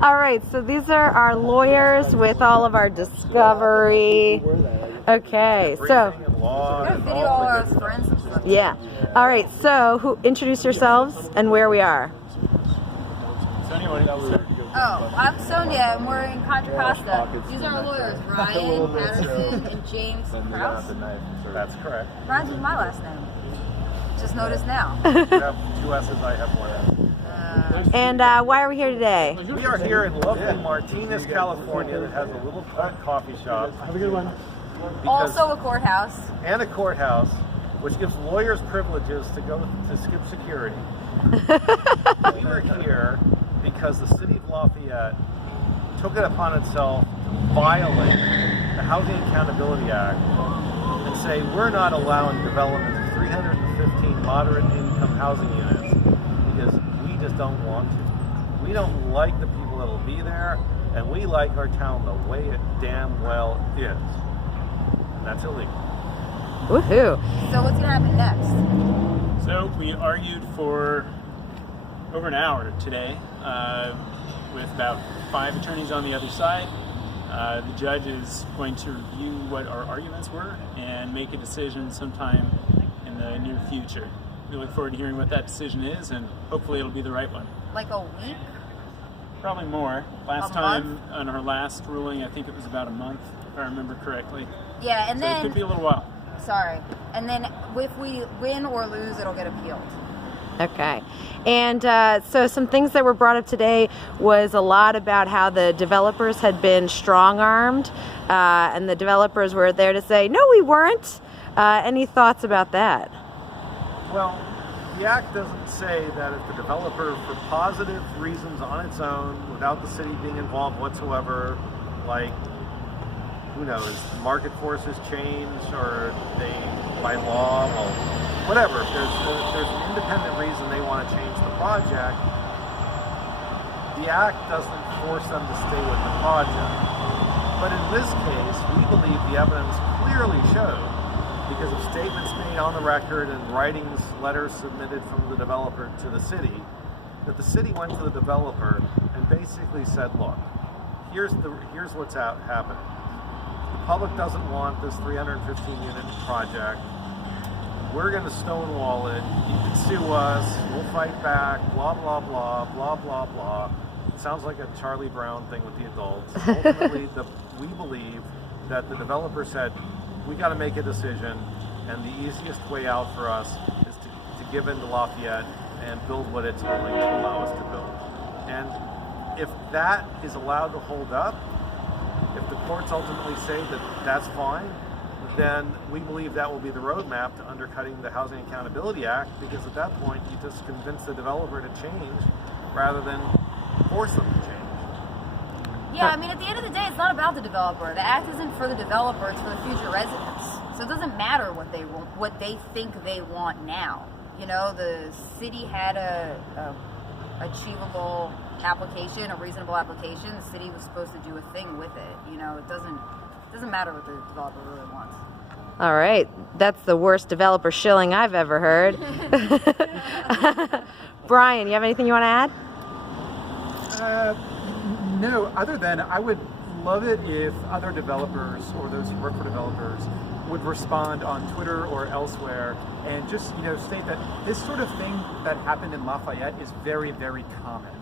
All right, so these are our lawyers with all of our discovery. Okay, so Video all our friends and stuff. yeah. All right, so introduce yourselves and where we are. Oh, I'm Sonja, and we're in Contra Costa. These are our lawyers, Ryan, Patterson, and James Kraus. That's correct. Ryan's was my last name. Just noticed now. You have two S's, I have one S. And why are we here today? We are here in lovely Martinez, California, that has a little coffee shop. Have a good one. Also a courthouse. And a courthouse, which gives lawyers privileges to go to skip security. We were here because the city of Lafayette took it upon itself to violate the Housing Accountability Act and say we're not allowing development of 315 moderate income housing units because we just don't want to. We don't like the people that'll be there, and we like our town the way it damn well is. And that's illegal. Woohoo! So what's gonna happen next? So we argued for over an hour today with about 5 attorneys on the other side. The judge is going to review what our arguments were and make a decision sometime in the near future. We look forward to hearing what that decision is, and hopefully it'll be the right one. Like a week? Probably more. Last A time month? on our last ruling, I think it was about a month, if I remember correctly. Yeah, and So it then could be a little while. sorry. And then if we win or lose, it'll get appealed. Okay. And so some things that were brought up today was a lot about how the developers had been strong-armed, and the developers were there to say, no, we weren't. Any thoughts about that? Well, the act doesn't say that if the developer, for positive reasons on its own, without the city being involved whatsoever, like, who knows, market forces change or they, by law, well, whatever, if there's an independent reason they want to change the project, the act doesn't force them to stay with the project. But in this case, we believe the evidence clearly showed, because of statements made on the record and writings, letters submitted from the developer to the city, that the city went to the developer and basically said, look, here's what's happening. The public doesn't want this 315 unit project. We're going to stonewall it. You can sue us. We'll fight back. Blah, blah, blah, blah, blah, blah. It sounds like a Charlie Brown thing with the adults. Ultimately, we believe that the developer said, we got to make a decision, and the easiest way out for us is to give in to Lafayette and build what it's willing to allow us to build. And if that is allowed to hold up, if the courts ultimately say that that's fine, then we believe that will be the roadmap to undercutting the Housing Accountability Act, because at that point you just convince the developer to change rather than force them to change. Yeah, I mean, at the end of the day, it's not about the developer. The act isn't for the developer; it's for the future residents. So it doesn't matter what they want, what they think they want now. You know, the city had a achievable application, a reasonable application. The city was supposed to do a thing with it. You know, it doesn't matter what the developer really wants. All right. That's the worst developer shilling I've ever heard. Brian, you have anything you want to add? No, other than I would love it if other developers or those who work for developers would respond on Twitter or elsewhere and just, state that this sort of thing that happened in Lafayette is very, very common.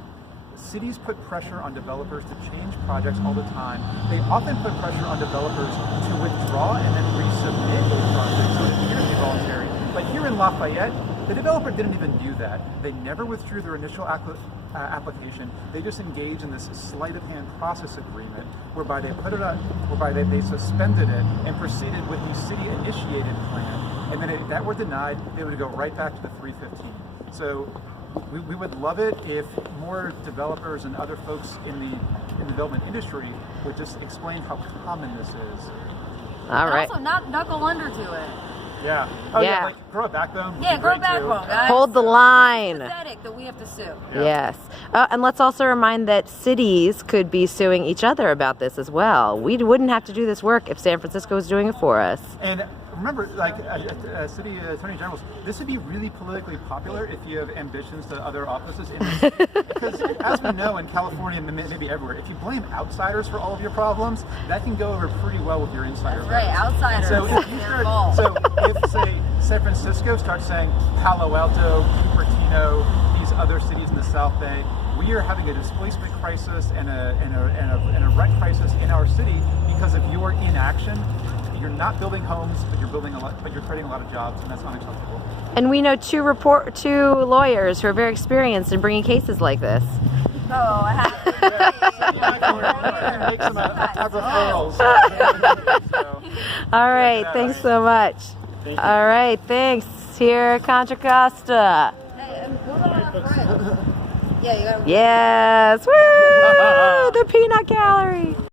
Cities put pressure on developers to change projects all the time. They often put pressure on developers to withdraw and then resubmit a project so it appears to be voluntary. But here in Lafayette, the developer didn't even do that. They never withdrew their initial application. They just engaged in this sleight of hand process agreement whereby they put it up, whereby they suspended it and proceeded with the city initiated plan. And then if that were denied, they would go right back to the 315. So we would love it if more developers and other folks in the development industry would just explain how common this is. All right. And also, not go under to it. Yeah. Oh, Yeah. like grow a backbone. Yeah, grow a backbone, guys. Hold the line. It's pathetic that we have to sue. Yeah. Yes. And let's also remind that cities could be suing each other about this as well. We wouldn't have to do this work if San Francisco was doing it for us. And remember, like city attorney generals, this would be really politically popular if you have ambitions to other offices in the city. Because as we know in California and maybe everywhere, if you blame outsiders for all of your problems, that can go over pretty well with your insider. That's right, outsiders. So if you if say San Francisco starts saying Palo Alto, Cupertino, these other cities in the South Bay, we are having a displacement crisis and a rent crisis in our city because of your inaction. You're not building homes, but you're building you're creating a lot of jobs, and that's unacceptable. And we know two lawyers who are very experienced in bringing cases like this. Oh, I have Make some referrals. All right, thanks so much. Thank you. All right, thanks. Here, Contra Costa. Hey, and what about our friend? Yeah, you gotta. Yes, woo! The peanut gallery.